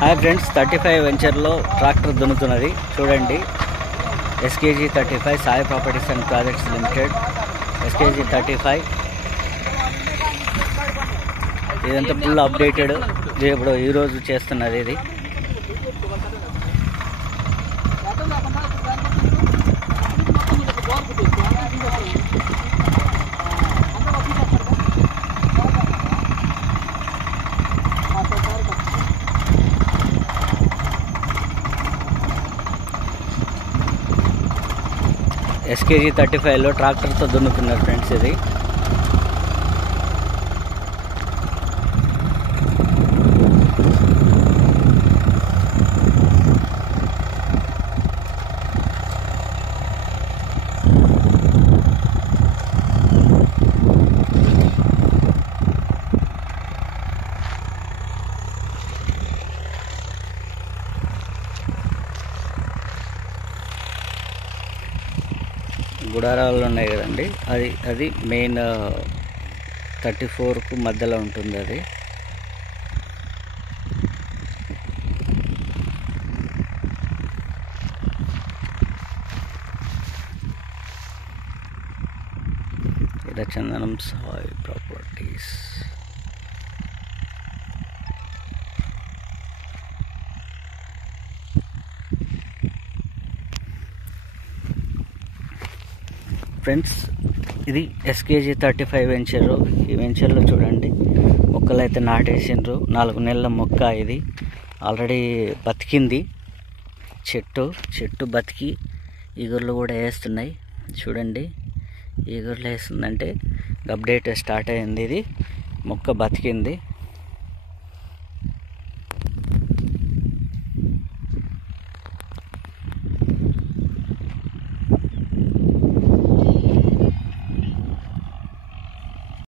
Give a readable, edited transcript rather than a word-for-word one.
Hi friends, 35 వెంచర్లో tractor దున్నుతున్నది చూడండి. SKG 35 Sai properties and projects limited. SKG 35 ఇదంతా ఫుల్ అప్డేటెడ్. ఇప్పుడు ఈరోజు చేస్తున్నది ఇది. SKG 35లో ట్రాక్టర్తో దున్నుతున్నారు ఫ్రెండ్స్. ఇది గుడారాలు ఉన్నాయి కదండి, అది మెయిన్ 34కు మధ్యలో ఉంటుంది. అది చందనం సాయి ప్రాపర్టీస్. ఫ్రెండ్స్, ఇది SKG 35 వెంచరు. ఈ వెంచర్లో చూడండి, మొక్కలు అయితే నాటేసిండ్రు. 4 నెలల మొక్క ఇది. ఆల్రెడీ బతికింది చెట్టు బతికి ఈగుర్లు కూడా వేస్తున్నాయి. చూడండి, ఈగుర్లు వేస్తుందంటే అప్డేట్ స్టార్ట్ అయింది. ఇది మొక్క బతికింది.